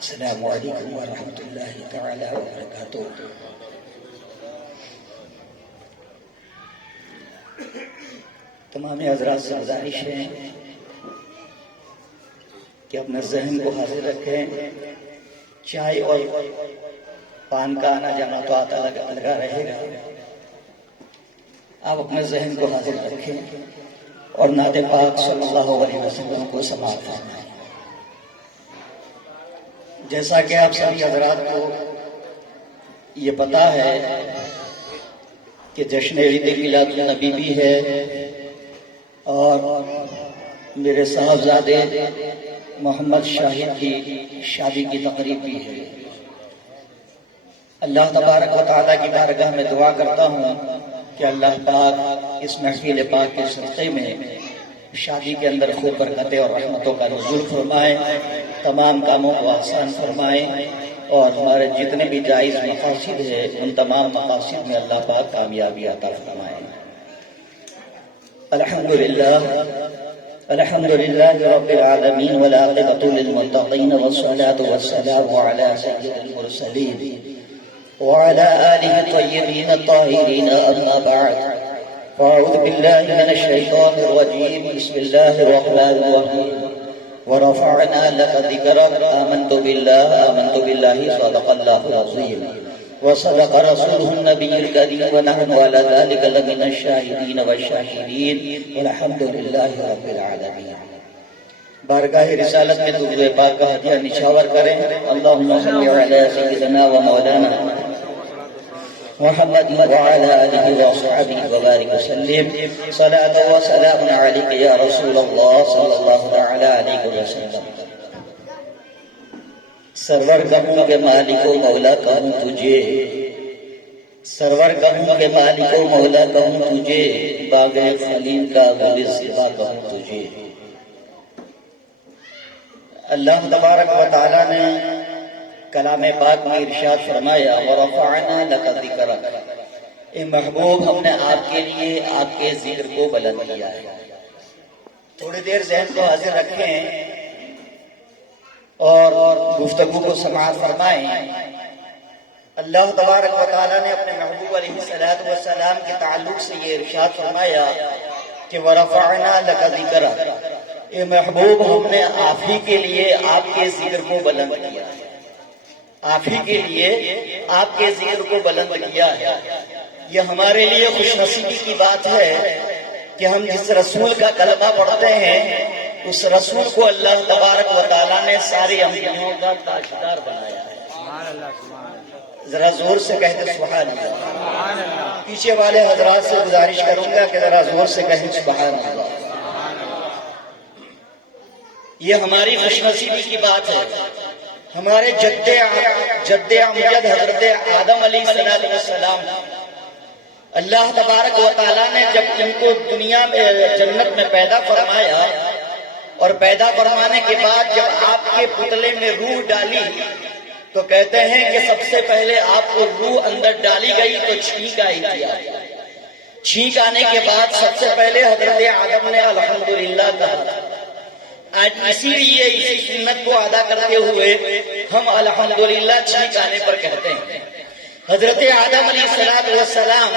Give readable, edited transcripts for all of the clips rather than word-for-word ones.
السلام علیکم ورحمۃ اللہ تعالی وبرکاتہ۔ تمام حضرات سے گزارش ہے کہ اپنے ذہن کو حاضر رکھیں۔ چائے اور پان کا آنا جانا تو آتا لگا رہے گا، آپ اپنے ذہن کو حاضر رکھیں اور نعت پاک صلی اللہ علیہ وسلم کو سماعت فرمائیں۔ جیسا کہ آپ سبھی حضرات کو یہ پتا ہے کہ جشن عید میلاد النبی بھی ہے اور میرے صاحبزادے محمد شاہد کی شادی کی تقریب بھی ہے۔ اللہ تبارک و تعالیٰ کی بارگاہ میں دعا کرتا ہوں کہ اللہ پاک اس محفل پاک کے صدقے میں شادی کے اندر خوب برکتیں اور رحمتوں کا نزول فرمائے، تمام کاموں کو آسان فرمائے اور ہمارے جتنے بھی جائز مقاصد ہیں ان تمام مقاصد میں اللہ پاک کامیابی عطا فرمائے۔ الحمدللہ رب العالمین والعاقبۃ للمتقین والصلاة والسلام علی سید المرسلین وعلى آلہ الطیبین الطاہرین اما بعد فاعوذ باللہ من الشیطان الرجیم بسم اللہ الرحمن الرحیم ورفعنا لك ذکرک آمنت باللہ صدق اللہ العظیم وصدق رسوله النبی الکریم ونحن على ذلك لمن الشاہدین والشاکرین والحمد للہ رب العالمین۔ بارگاہ رسالت میں درود پاک کا ہدیہ نچھاور کریں۔ اللہم صل علی سیدنا و مولانا محمد وعلى آلہ وصحبہ وبارک وسلم صلاة و سلام علیک یا رسول اللہ صلی اللہ علیہ وسلم۔ سرور کہوں کہ مالک و مولا کہوں تجھے، سرور کہوں کہ مالک و مولا کہوں تجھے، باغ خلیل کا گل زیبا کہوں تجھے۔ اللہ تبارک و تعالیٰ نے کلام پاک میں ارشاد فرمایا وَرَفَعْنَا لَكَ ذِكْرَكَ، اے محبوب ہم نے آپ کے لیے آپ کے ذکر کو بلند کیا ہے۔ تھوڑی دیر ذہن کو حاضر رکھیں اور گفتگو کو سماعت فرمائیں۔ اللہ تبارک و تعالیٰ نے اپنے محبوب علیہ السلام کے تعلق سے یہ ارشاد فرمایا کہ وَرَفَعْنَا لَكَ ذِكْرَكَ، اے محبوب ہم نے آپ ہی کے لیے آپ کے ذکر کو بلند کیا ہے، آپ ہی کے لیے آپ کے ذکر کو بلند کیا ہے۔ یہ ہمارے لیے خوش نصیبی کی بات ہے کہ ہم جس رسول کا کلمہ پڑھتے ہیں اس رسول کو اللہ تبارک و تعالیٰ نے سارے انبیاءوں کا تاجدار بنایا ہے۔ ذرا زور سے کہتے سبحان اللہ۔ پیچھے والے حضرات سے گزارش کروں گا کہ ذرا زور سے کہیں سبحان اللہ۔ یہ ہماری خوش نصیبی کی بات ہے۔ ہمارے جد امجد حضرت آدم علیہ السلام، اللہ تبارک و تعالیٰ نے جب ان کو دنیا میں جنت میں پیدا فرمایا اور پیدا فرمانے کے بعد جب آپ کے پتلے میں روح ڈالی تو کہتے ہیں کہ سب سے پہلے آپ کو روح اندر ڈالی گئی تو چھینک آئی تھی۔ چھینک آنے کے بعد سب سے پہلے حضرت آدم نے الحمدللہ کہا۔ آج اسی لیے اسی سنت کو ادا کرتے ہوئے ہم الحمدللہ چھینک آنے پر کہتے ہیں۔ حضرت آدم علیہ السلام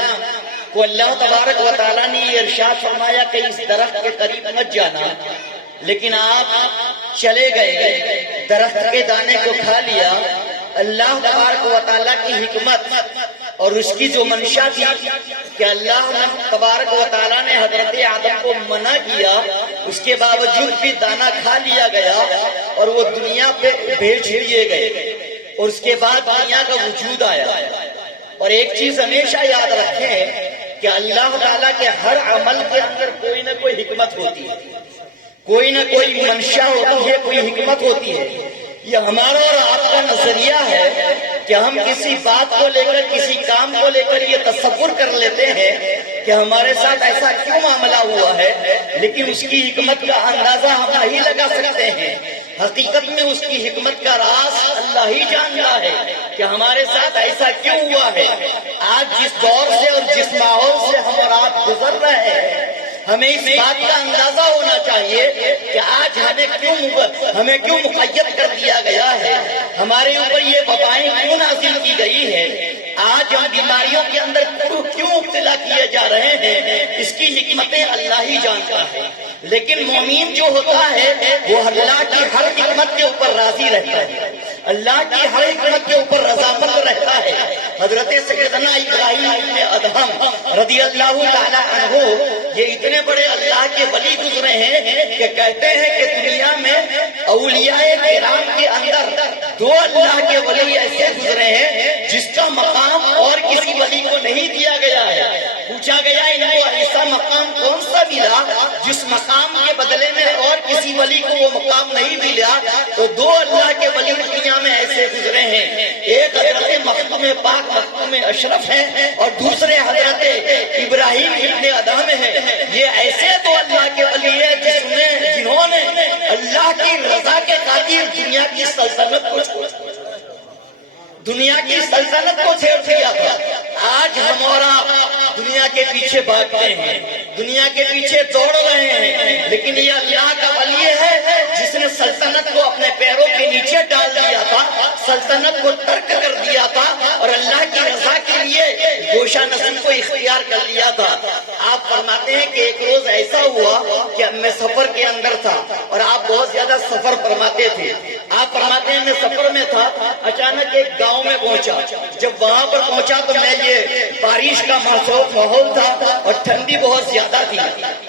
کو اللہ تبارک و تعالیٰ نے یہ ارشاد فرمایا کہ اس درخت کے قریب مت جانا، لیکن آپ چلے گئے، درخت کے دانے کو کھا لیا۔ اللہ تبارک و تعالیٰ کی حکمت اور اس کی جو منشا تھی کہ اللہ تبارک و تعالیٰ نے حضرت آدم کو منع کیا، اس کے باوجود بھی دانا کھا لیا گیا اور وہ دنیا پہ بھیج دیے گئے اور اس کے بعد دنیا کا وجود آیا۔ اور ایک چیز ہمیشہ یاد رکھیں کہ اللہ تعالیٰ کے ہر عمل کے اندر کوئی نہ کوئی حکمت ہوتی ہے، کوئی نہ کوئی منشا ہوتی ہے، کوئی حکمت ہوتی ہے۔ یہ ہمارا اور آپ کا نظریہ ہے کہ ہم کسی بات کو لے کر، کسی کام کو لے کر یہ تصور کر لیتے ہیں کہ ہمارے ساتھ ایسا کیوں معاملہ ہوا ہے، لیکن اس کی حکمت کا اندازہ ہم نہیں لگا سکتے ہیں۔ حقیقت میں اس کی حکمت کا راز اللہ ہی جانتا ہے کہ ہمارے ساتھ ایسا کیوں ہوا ہے۔ آج جس دور سے اور جس ماحول سے ہم اور آپ گزر رہے ہیں، ہمیں اس بات کا اندازہ ہونا چاہیے کہ آج ہمیں کیوں مقید کر دیا گیا ہے۔ ہمارے اوپر یہ وبائیں کیوں نازل کی گئی ہے، آج ہم بیماریوں کے اندر کیوں مبتلا کیے جا رہے ہیں، اس کی حکمتیں اللہ ہی جانتا ہے۔ لیکن مومن جو ہوتا ہے وہ اللہ کی ہر حکمت کے اوپر راضی رہتا ہے، اللہ کی ہر حکمت کے اوپر رضامند رہتا ہے۔ حضرت سیدنا ابراہیم ابن ادہم رضی اللہ تعالی عنہ یہ اتنے بڑے اللہ کے ولی گزرے ہیں کہ کہتے ہیں کہ دنیا میں اولیاء کرام کے اندر دو اللہ کے ولی ایسے گزرے ہیں جس کا مقام اور کسی ولی کو نہیں دیا گیا ہے۔ پوچھا گیا ان کو ایسا مقام کون سا ملا جس مقام کے بدلے میں اور کسی ولی کو وہ مقام نہیں ملا؟ تو دو اللہ کے ولی دنیا میں ایسے گزرے ہیں، ایک حضرت مختوم پاک مختوم اشرف ہیں اور دوسرے حضرت ابراہیم ابن ادہم ہیں۔ یہ ایسے دو اللہ کے ولی ہیں جنہوں نے اللہ کی رضا کے خاطر دنیا کی سلطنت کو چھیڑ دیا تھا۔ آج ہم اور آپ دنیا کے پیچھے بھاگتے ہیں، دنیا کے پیچھے دوڑ رہے ہیں، لیکن یہ اللہ کا ولی ہے جس نے سلطنت کو اپنے پیروں کے نیچے ڈال دیا تھا، سلطنت کو ترک کر دیا تھا اور اللہ کی رضا کے لیے گوشہ نصیب کو اختیار کر لیا تھا۔ آپ فرماتے ہیں کہ ایک روز ایسا ہوا کہ میں سفر کے اندر تھا اور آپ بہت زیادہ سفر فرماتے تھے۔ آپ فرماتے ہیں میں سفر میں تھا، اچانک ایک گاؤں میں پہنچا۔ جب وہاں پر پہنچا تو میں یہ بارش کا ماحول تھا اور ٹھنڈی بہت زیادہ تھی۔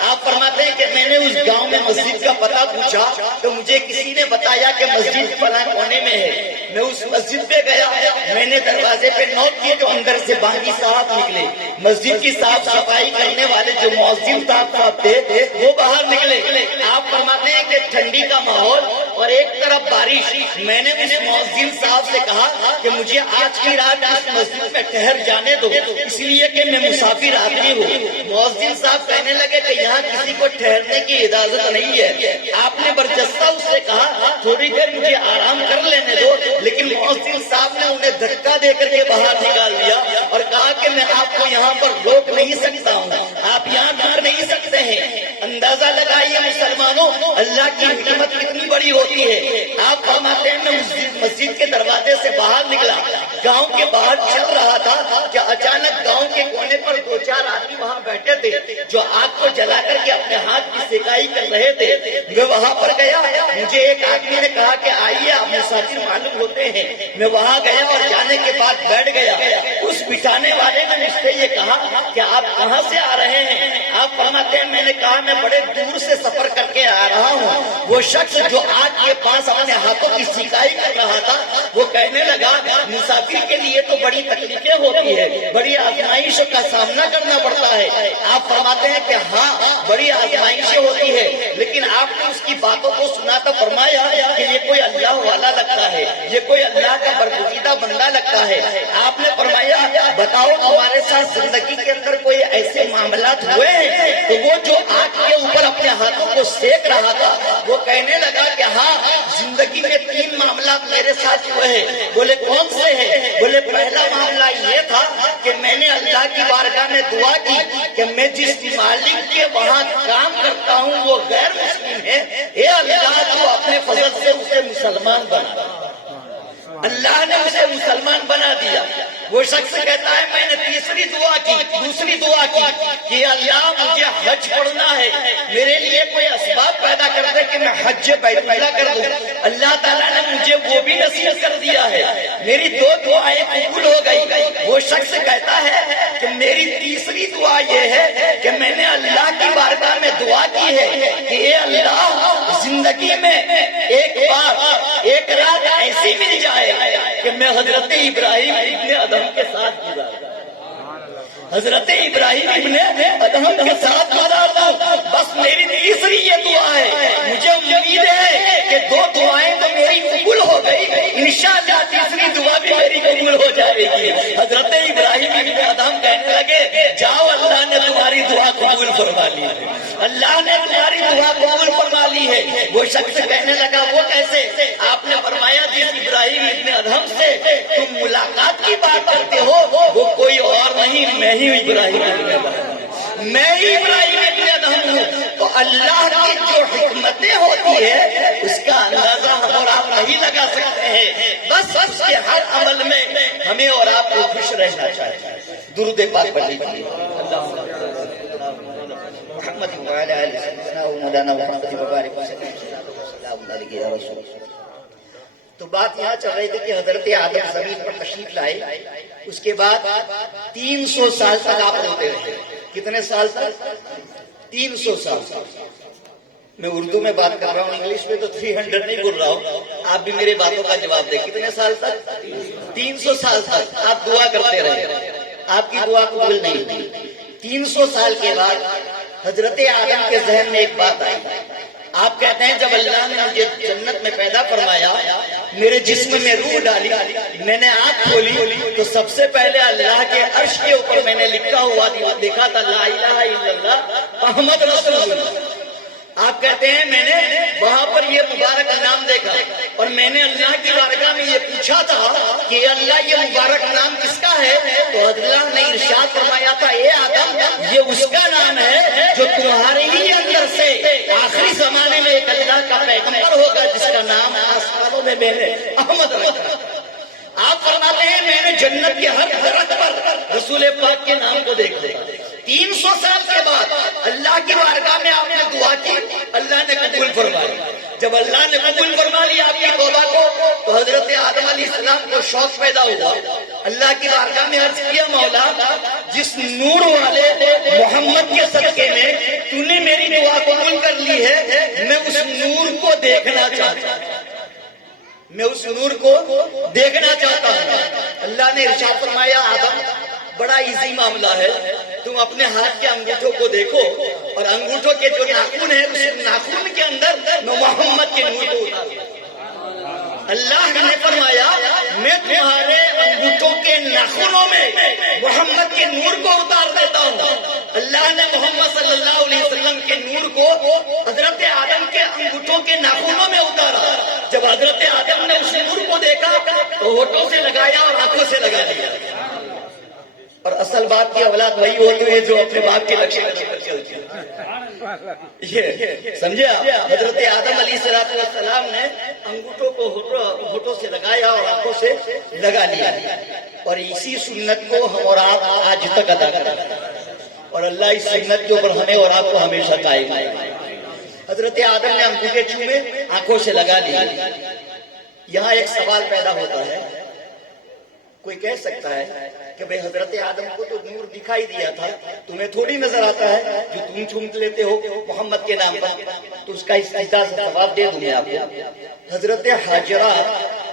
آپ فرماتے ہیں کہ میں نے اس گاؤں میں مسجد کا پتہ پوچھا تو مجھے کسی نے بتایا کہ مسجد فلاں کونے میں ہے۔ میں اس مسجد پہ گیا، میں نے دروازے پہ نوک کی تو اندر سے بانگی صاحب نکلے۔ مسجد کی صاف صفائی کرنے والے جو مؤذن صاحب تھے وہ باہر نکلے۔ آپ فرماتے ہیں کہ ٹھنڈی کا ماحول اور ایک طرف بارش۔ میں نے اس مؤذن صاحب سے کہا کہ مجھے آج کی رات اس مسجد میں ٹھہر جانے دو، اس لیے کہ میں مسافر آدمی ہوں۔ مؤذن صاحب کہنے لگے کہ یہاں کسی کو ٹھہرنے کی اجازت نہیں ہے۔ آپ نے برجستہ اس سے کہا تھوڑی دیر مجھے آرام کر لینے دو، لیکن مؤذن صاحب نے انہیں دھکا دے کر کے باہر نکال دیا اور کہا کہ میں آپ کو یہاں پر روک نہیں سکتا ہوں، آپ یہاں ڈر نہیں سکتے ہیں۔ اندازہ لگائیے مسلمانوں اللہ کی حکمت کتنی بڑی ہوتی ہے۔ آپ فرماتے ہیں میں مسجد کے دروازے سے باہر نکلا، گاؤں کے باہر چل رہا تھا کہ اچانک گاؤں کے کونے پر دو چار آدمی وہاں بیٹھے تھے جو آگ کو جلا کر کے اپنے ہاتھ کی سیکائی کر رہے تھے۔ میں وہاں پر گیا، مجھے ایک آدمی نے کہا کہ آئیے آپ مسافر معلوم ہوتے ہیں۔ میں وہاں گیا اور جانے کے بعد بیٹھ گیا۔ اس بٹھانے والے نے مجھ سے یہ کہا کہ آپ کہاں سے آ رہے ہیں؟ آپ فرماتے ہیں میں نے کہا میں بڑے دور سے سفر کر کے آ رہا ہوں۔ وہ شخص جو آگ کے پاس اپنے ہاتھوں کی سیکائی کر رہا تھا وہ کہنے لگا مسافر کے لیے تو بڑی تکلیفیں ہوتی ہے، بڑی آزمائشوں کا سامنا کرنا پڑتا ہے۔ آپ فرماتے ہیں کہ ہاں بڑی آزمائشیں ہوتی ہے، لیکن آپ نے اس کی باتوں کو سنا تو فرمایا کہ یہ کوئی اللہ والا لگتا ہے، یہ کوئی اللہ کا برگزیدہ بندہ لگتا ہے۔ آپ نے فرمایا بتاؤ تمہارے ساتھ زندگی کے اندر کوئی ایسے معاملات ہوئے ہیں؟ تو وہ جو آگ کے اوپر اپنے ہاتھوں کو سیک رہا تھا وہ کہنے لگا کہ ہاں زندگی میں 3 معاملات میرے ساتھ ہوئے ہیں۔ بولے کون سے ہیں؟ بولے پہلا معاملہ یہ تھا کہ میں نے اللہ کی بارگاہ میں دعا کی کہ میں جس مالک کے وہاں کام کرتا ہوں وہ غیر مسلم ہے، اے اللہ تو اپنے فضل سے اسے مسلمان بنا۔ اللہ نے اسے مسلمان بنا دیا۔ وہ شخص کہتا ہے میں نے تیسری دعا کی، دوسری دعا کی کہ اللہ مجھے حج پڑھنا ہے، میرے لیے کوئی اسباب پیدا کر دے کہ میں حج بیت اللہ کر دوں۔ اللہ تعالیٰ نے مجھے وہ بھی نصیب کر دیا ہے، میری 2 دعائیں قبول ہو گئی۔ وہ شخص کہتا ہے کہ میری تیسری دعا یہ ہے کہ میں نے اللہ کی بارگاہ میں دعا کی ہے کہ اے اللہ زندگی میں ایک بار ایک رات ایسی مل جائے کہ میں حضرت ابراہیم ابن ادہم کے ساتھ گزاروں، حضرت ابراہیم ابن ادہم کے ساتھ گزاروں۔ بس میری تیسری یہ دعا ہے، مجھے امید ہے کہ 2 دعائیں تو میری قبول ہو گئی، انشاءاللہ تیسری دعا بھی میری قبول ہو جائے گی۔ حضرت ابراہیم ابن ادہم کہنے لگے جاؤ اللہ نے تمہاری دعا قبول فرما لی ہے، اللہ نے تمہاری دعا قبول فرما لی ہے۔ وہ شخص کہنے لگا وہ کیسے؟ آپ نے فرمایا جس ابراہیم ابن ادہم سے تم ملاقات کی بات کرتے ہو وہ کوئی اور نہیں، میں ہی ابراہیم ابن ادہم، میں ہی ابراہیم ابن ادہم ہوں۔ تو اللہ کی جو حکمتیں ہوتی ہے اس کا اندازہ ہم اور آپ نہیں لگا سکتے ہیں، بس اس کے ہر عمل میں ہمیں اور آپ کو خوش رہنا چاہیے. درود پاک پڑھ لیجیے. محمد وعلی آلہ سیدنا مولانا محمد وبارک وسلم علیہ یا رسول. تو بات یہاں چل رہی تھی کہ حضرت آدم زمین پر تشریف لائے، اس کے بعد 300 سال تک آپ روتے رہے. کتنے سال تک؟ 300 سال. میں اردو میں بات کر رہا ہوں، انگلش میں تو 300 نہیں بول رہا ہوں. آپ بھی میرے باتوں کا جواب دیں. کتنے سال تک؟ 300 سال تک آپ دعا کرتے رہے، آپ کی دعا قبول نہیں ہوئی. 300 سال کے بعد حضرت آدم کے ذہن میں ایک بات آئی. آپ کہتے ہیں جب اللہ نے مجھے جنت میں پیدا فرمایا، میرے جسم میں روح ڈالی، میں نے آنکھ کھولی تو سب سے پہلے اللہ کے عرش کے اوپر میں نے لکھا ہوا دیکھا تھا لا الہ الا اللہ محمد رسول اللہ. آپ کہتے ہیں میں نے وہاں پر یہ مبارک نام دیکھا اور میں نے اللہ کی بارگاہ میں یہ پوچھا تھا کہ اللہ یہ مبارک نام کس کا ہے؟ تو اللہ نے ارشاد فرمایا تھا اے آدم یہ اس کا نام ہے جو تمہارے ہی اندر سے آخری زمانے میں ایک اللہ کا پیغمبر ہوگا جس کا نام آسمانوں میں میں نے احمد رکھا. آپ فرماتے ہیں میں نے جنت کے ہر درخت پر رسول پاک کے نام کو دیکھ لیا. 300 سال کے بعد اللہ کی بارگاہ میں آپ نے دعا کی، اللہ نے قبول فرمایا. جب اللہ نے قبول فرما لیا آپ کی توبہ کو تو حضرت آدم علیہ السلام کو شوق پیدا ہوا. اللہ کی بارگاہ میں عرض کیا مولا جس نور والے محمد کے صدقے میں تو نے میری دعا قبول کر لی ہے، میں اس نور کو دیکھنا چاہتا ہوں، میں اس نور کو دیکھنا چاہتا ہوں. اللہ نے ارشاد فرمایا آدم بڑا ایزی معاملہ ہے، تم اپنے ہاتھ کے انگوٹھوں کو دیکھو اور انگوٹھوں کے جو ناخن ہے اس ناخن کے اندر میں محمد کے نور کو اتاروں. اللہ نے فرمایا میں تمہارے انگوٹھوں کے ناخنوں میں محمد کے نور کو اتار دیتا ہوں. اللہ نے محمد صلی اللہ علیہ وسلم کے نور کو حضرت آدم کے انگوٹھوں کے ناخنوں میں اتارا. جب حضرت آدم نے اس نور کو دیکھا تو ہونٹوں سے لگایا اور آنکھوں سے لگا دیا. اور اصل بات کی اولاد وہی ہوتی ہے جو اپنے باپ کے نقشے پر چلتی ہے. یہ سمجھے آپ؟ حضرت آدم علیہ السلام نے انگوٹھوں کو ہونٹوں سے لگایا اور آنکھوں سے لگا لیا، اور اسی سنت کو ہم اور آپ آج تک ادا کرتے ہیں اور اللہ اس سنت کے اوپر ہمیں اور آپ کو ہمیشہ قائم ہے. حضرت آدم نے انگوٹھے چومے، آنکھوں سے لگا لیا. یہاں ایک سوال پیدا ہوتا ہے، کوئی کہہ سکتا ہے کہ بھئی حضرت آدم کو تو نور دکھائی دیا تھا، تمہیں تھوڑی نظر آتا ہے جو تم چومتے لیتے ہو محمد کے نام پر؟ تو اس کا استعداد سے جواب دے دوں میں آپ کو. حضرت حاجرہ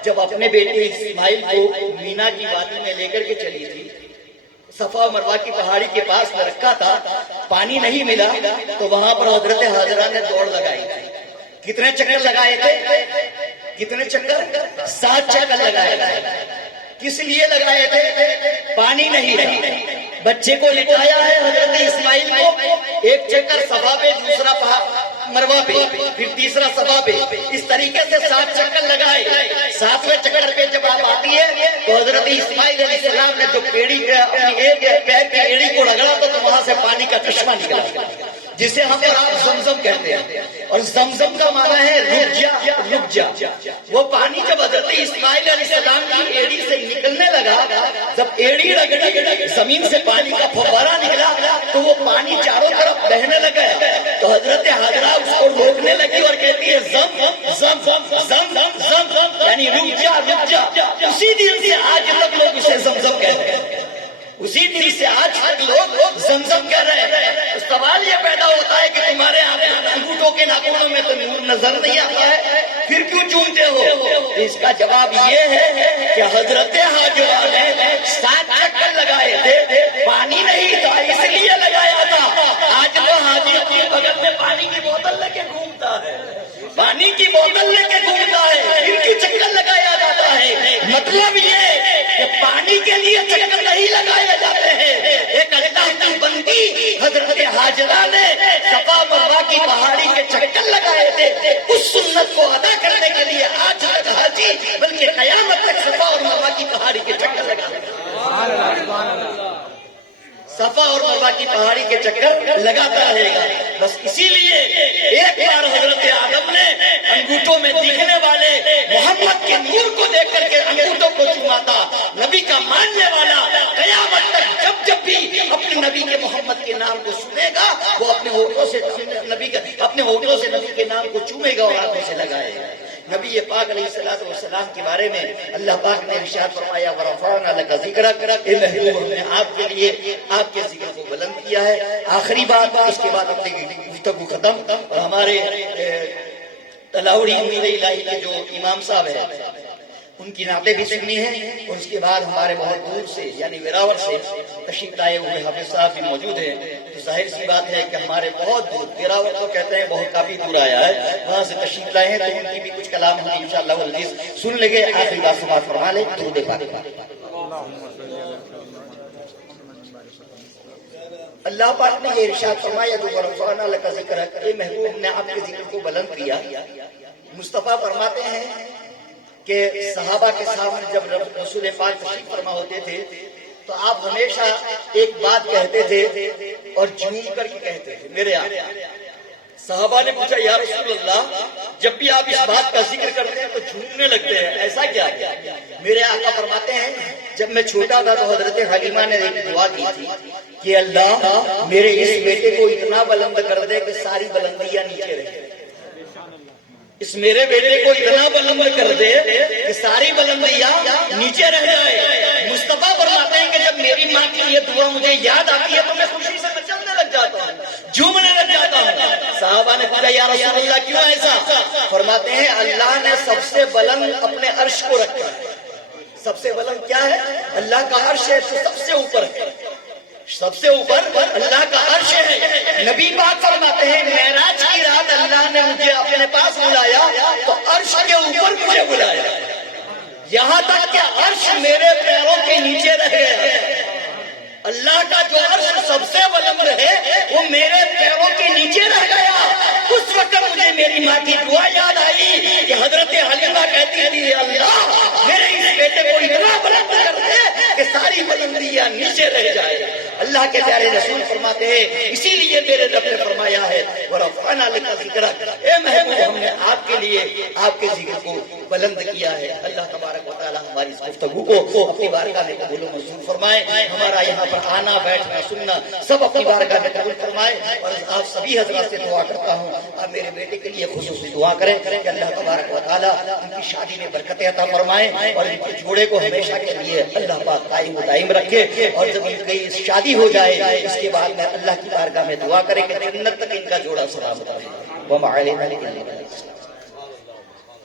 جب اپنے بیٹے اسماعیل کو مینا کی وادی میں لے کر کے چلی تھی، صفا مروا کی پہاڑی کے پاس میں رکھا تھا، پانی نہیں ملا تو وہاں پر حضرت حاجرہ نے دوڑ لگائی تھی. کتنے چکر لگائے تھے؟ کتنے چکر؟ 7 چکر لگائے تھے. کس لیے لگائے تھے؟ پانی نہیں ہے. بچے کو لٹایا ہے حضرت اسماعیل کو، ایک چکر صفا پہ، دوسرا مروا پہ، پھر تیسرا صفا پہ، اس طریقے سے 7 چکر لگائے. 7ویں چکر پہ جب آپ آتی ہے تو حضرت اسماعیل علیہ السلام نے جو پیڑی ایک پیر کی ایڑی کو رگڑا تو وہاں سے پانی کا چشمہ نکلا جسے ہم اور آپ زمزم کہتے ہیں. اور زمزم کا معنی ہے رک جا، رک جا. وہ پانی جب حضرت اسماعیل علیہ السلام کی ایڑی سے نکلنے لگا، جب ایڑی رگڑی زمین سے پانی کا پھوارا نکلا تو وہ پانی چاروں طرف بہنے لگا. تو حضرت حاجرہ اس کو روکنے لگی اور کہتی ہے زم زم زم زم زم، یعنی رک جا رک جا. اسی دن سے آج تک لوگ اسے زمزم کہتے ہیں، اسی دن سے آج تک لوگ زمزم کہہ رہے ہیں. سوال یہ پیدا ہوتا ہے کہ تمہارے انگوٹھوں کے ناخنوں میں تو نور نظر نہیں آتا ہے، پھر کیوں چومتے ہو؟ اس کا جواب یہ ہے کہ حضرت حاجرہ نے 7 چکر لگائے تھے، پانی نہیں تھا اس لیے لگایا تھا. آج تو حاجی اپنے بغل میں پانی کی بوتل لے کے گھومتا ہے، پانی کی بوتل لے کے گھومتا ہے، پھر کی چکر لگایا جاتا ہے. مطلب یہ کہ پانی کے لیے چکر نہیں لگائے جاتے ہیں. ایک اللہ کی بندی حضرت حاجرہ نے صفا مروا کی پہاڑی کے چکر لگائے تھے. اس سنت کو ادا کرنے کے لیے آج تک حاجی بلکہ قیامت تک صفا اور مروا کی پہاڑی کے چکر لگاتے ہیں. صفا اور مروا کی پہاڑی کے چکر لگاتا رہے گا. بس اسی لیے ایک بار حضرت آدم نے انگوٹھوں میں دکھنے والے محمد کے نور کو دیکھ کر کے انگوٹھوں کو چوماتا، نبی کا ماننے والا قیامت تک جب بھی اپنے نبی کے محمد کے نام کو سنے گا وہ اپنے ہونٹوں سے نبی کے نام کو چومے گا اور آنکھوں سے لگائے گا۔ نبی پاک علیہ السلام کے بارے میں اللہ پاک نے ارشاد فرمایا وَرَفَعْنَا لَكَ ذِكْرَكَ، اے محبوب ہم نے آپ کے لیے آپ کے ذکر کو بلند کیا ہے۔ آخری بات، اس کے بعد اپنی گفتگو ختم، اور ہمارے تلاوڑی امیر الہی کے جو امام صاحب ہیں ان کی نعتیں بھی سننی ہیں، اور اس کے بعد ہمارے بہت دور سے یعنی ویراوٹ سے تشریف لائے ہوئے حافظ صاحب بھی موجود ہیں، تو ظاہر سی بات ہے کہ ہمارے بہت دور، ویراوٹ کو کہتے ہیں بہت کافی دور آیا ہے، وہاں سے تشریف لائے ہیں، تو ان کی بھی کچھ کلام ہم انشاءاللہ والعزیز سن لیں گے۔ آخری بات سماعت فرما لیں، درود پاک۔ اللہ پاک نے یہ ارشاد فرمایا جو ورفعنا لک ذکرک، اے محبوب نے آپ کے ذکر کو بلند کیا۔ مصطفیٰ فرماتے ہیں کہ صحابہ کے سامنے جب رسول پاک تشریف فرما ہوتے تھے تو آپ ہمیشہ ایک بات کہتے تھے اور جھوم کر کے کہتے تھے، میرے آقا۔ صحابہ نے پوچھا یا رسول اللہ جب بھی آپ اس بات کا ذکر کرتے ہیں تو جھومنے لگتے ہیں، ایسا کیا ہے؟ میرے آقا فرماتے ہیں جب میں چھوٹا تھا تو حضرت حلیمہ نے ایک دعا کی تھی کہ اللہ میرے اس بیٹے کو اتنا بلند کر دے کہ ساری بلندیاں نیچے رہیں، اس میرے بیٹے کو اتنا بلند کر دے کہ ساری بلندیاں نیچے رہ جائے۔ مصطفیٰ فرماتے ہیں کہ جب میری ماں کی یہ دعا مجھے یاد آتی ہے تو میں خوشی سے مچلنے لگ جاتا ہوں، جھومنے لگ جاتا ہوں۔ صحابہ نے پوچھا یا رسول اللہ کیوں ایسا؟ فرماتے ہیں اللہ نے سب سے بلند اپنے عرش کو رکھا ہے۔ سب سے بلند کیا ہے؟ اللہ کا عرش ہے، تو سب سے اوپر ہے، سب سے اوپر اللہ کا عرش ہے۔ نبی پاک فرماتے ہیں معراج کی رات اللہ نے مجھے اپنے پاس بلایا تو عرش کے اوپر مجھے بلایا، یہاں تک کہ عرش میرے پیروں کے نیچے رہ گیا۔ اللہ کا جو عرش سب سے بلند ہے وہ میرے پیروں کے نیچے رہ گیا۔ اس وقت مجھے میری ماں کی دعا یاد آئی کہ حضرت حلیمہ کہتی تھی اللہ میرے اس بیٹے کو اتنا بلند کر دے کہ ساری بلندیاں نیچے رہ جائے۔ اللہ کے پیارے رسول فرماتے ہیں اسی لیے میرے رب نے فرمایا ہے وَرَفَعْنَا لَكَ ذِكْرَكَ، اے محبوب ہم نے آپ کے لیے آپ کے ذکر کو بلند کیا ہے۔ اللہ تبارک و تعالی ہماری اس گفتگو کو اپنی بارگاہ میں قبول و منظور فرمائے، ہمارا یہاں پر آنا بیٹھنا سننا سب اپنی بارگاہ میں قبول فرمائے، اور آپ سبھی حضرات سے دعا کرتا ہوں آپ میرے بیٹے کے لیے خصوصی دعا کریں کہ اللہ تبارک و تعالی ان کی شادی میں برکت عطا فرمائے اور ان کے جوڑے کو ہمیشہ کے لیے اللہ پاک قائم و دائم رکھے، اور جب ان کی شادی ہو جائے اس کے بعد میں اللہ کی بارگاہ میں دعا کریں کہ جنت تک ان کا جوڑا سلامت رہے۔ وَمَا عَلَيْنَا إِلَّا الْبَلَاغُ۔